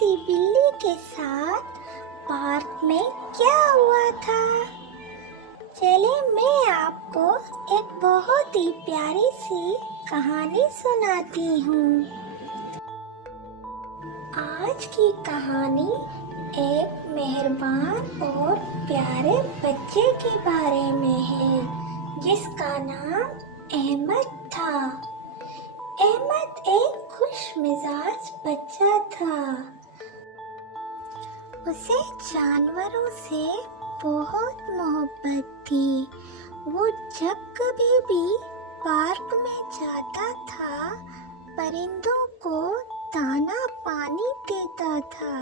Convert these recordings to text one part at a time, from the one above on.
सी बिल्ली के साथ पार्क में क्या हुआ था? चले मैं आपको एक बहुत ही प्यारी सी कहानी सुनाती हूँ। आज की कहानी एक मेहरबान और प्यारे बच्चे के बारे में है जिसका नाम अहमद था। अहमद एक खुश मिजाज बच्चा था। उसे जानवरों से बहुत मोहब्बत थी। वो जब कभी भी पार्क में जाता था, परिंदों को दाना पानी देता था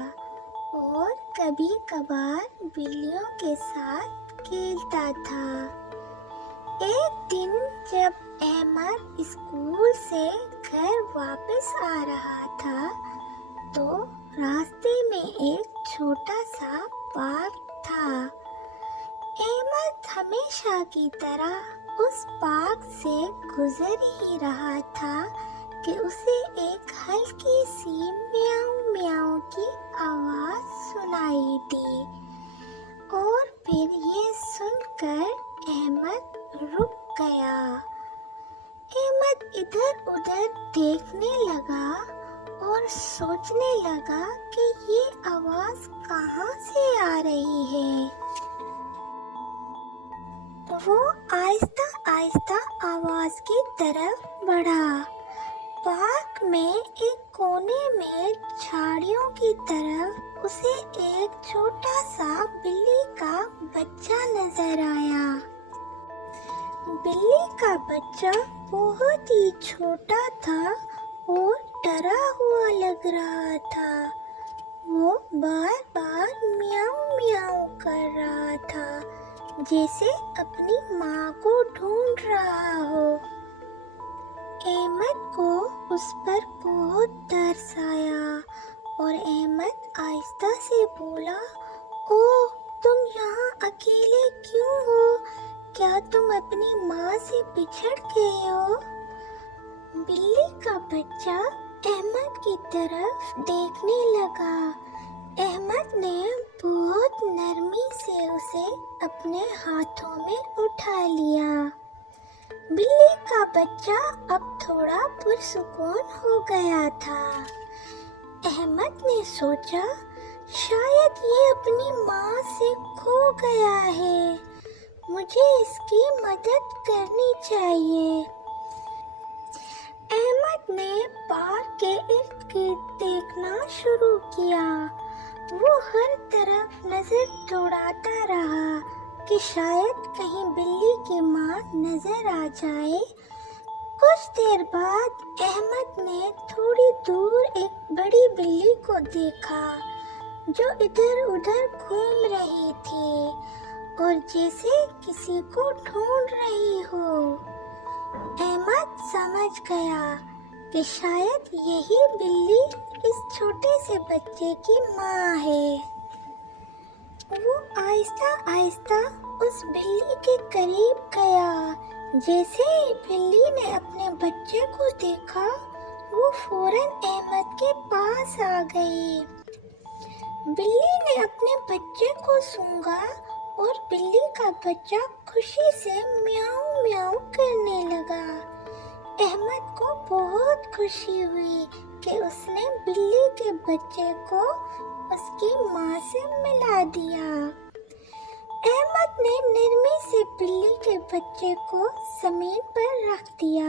और कभी कभार बिल्लियों के साथ खेलता था। एक दिन जब अहमद स्कूल से घर वापस आ रहा था, तो रास्ते में एक छोटा सा पार्क था। अहमद हमेशा की तरह उस पार्क से गुजर ही रहा था कि उसे एक हल्की सी म्याऊं म्याऊं की आवाज सुनाई दी और फिर ये सुनकर अहमद रुक गया। अहमद इधर उधर देखने लगा और सोचने लगा कि ये आवाज कहाँ से आ रही है। वो आहिस्ता आहिस्ता आवाज की तरफ बढ़ा। पार्क में एक कोने में झाड़ियों की तरफ उसे एक छोटा सा बिल्ली का बच्चा नजर आया। बिल्ली का बच्चा बहुत ही छोटा था और डरा हुआ लग रहा था। वो बार बार म्याऊं म्याऊं कर रहा था, जैसे अपनी माँ को ढूंढ रहा हो। अहमद को उस पर बहुत तरस आया और अहमद आहिस्ता से बोला, ओह, तुम यहाँ अकेले क्यों हो? क्या तुम अपनी माँ से बिछड़ गए हो? बिल्ली का बच्चा अहमद की तरफ देखने लगा। अहमद ने बहुत नरमी से उसे अपने हाथों में उठा लिया। बिल्ली का बच्चा अब थोड़ा पुरसुकून हो गया था। अहमद ने सोचा, शायद ये अपनी माँ से खो गया है। मुझे इसकी मदद करनी चाहिए। अहमद ने पार्क के इर्द गिर्द देखना शुरू किया। वो हर तरफ नजर दौड़ाता रहा कि शायद कहीं बिल्ली की माँ नजर आ जाए। कुछ देर बाद अहमद ने थोड़ी दूर एक बड़ी बिल्ली को देखा जो इधर उधर घूम रही थी और जैसे किसी को ढूंढ रही हो। अहमद समझ गया कि शायद यही बिल्ली इस छोटे से बच्चे की माँ है। वो आहिस्ता आहिस्ता उस बिल्ली के करीब गया। जैसे ही बिल्ली ने अपने बच्चे को देखा, वो फौरन अहमद के पास आ गई। बिल्ली ने अपने बच्चे को सूंघा और बिल्ली का बच्चा खुशी से म्याऊं म्याऊं करने लगा। अहमद को बहुत खुशी हुई कि उसने बिल्ली के बच्चे को उसकी माँ से मिला दिया। अहमद ने नरमी से बिल्ली के बच्चे को जमीन पर रख दिया।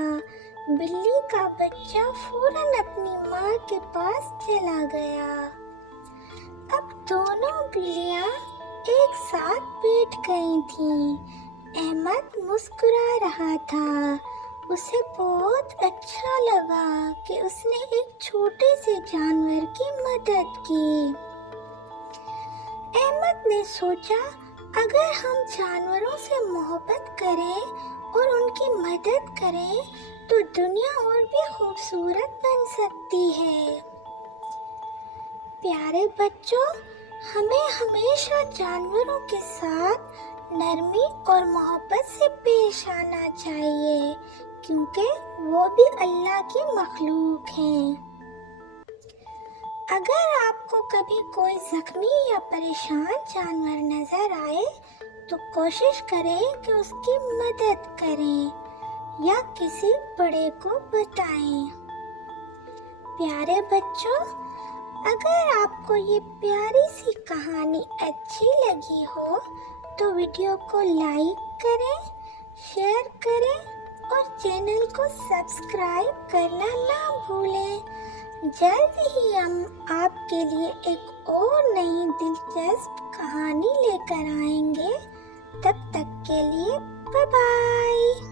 बिल्ली का बच्चा फौरन अपनी माँ के पास चला गया। अब दोनों बिल्लियाँ एक साथ बैठ गई थीं। अहमद मुस्कुरा रहा था। उसे बहुत अच्छा लगा कि उसने एक छोटे से जानवर की मदद की। अहमद ने सोचा, अगर हम जानवरों से मोहब्बत करें और उनकी मदद करें तो दुनिया और भी खूबसूरत बन सकती है। प्यारे बच्चों, हमें हमेशा जानवरों के साथ नरमी और मोहब्बत से पेश आना चाहिए, क्योंकि वो भी अल्लाह की मखलूक हैं। اگر آپ کو کبھی کوئی زخمی یا پریشان جانور نظر آئے تو کوشش کریں کہ اس کی مدد کریں یا کسی بڑے کو بتائیں۔ پیارے بچوں، اگر آپ کو یہ پیاری سی کہانی اچھی لگی ہو تو ویڈیو کو لائک کریں، شیئر کریں اور چینل کو سبسکرائب کرنا نہ بھولیں۔ جلد ہی ہم آپ کے لیے ایک اور نئی دلچسپ کہانی لے کر آئیں گے۔ تب تک کے لیے بائے بائے۔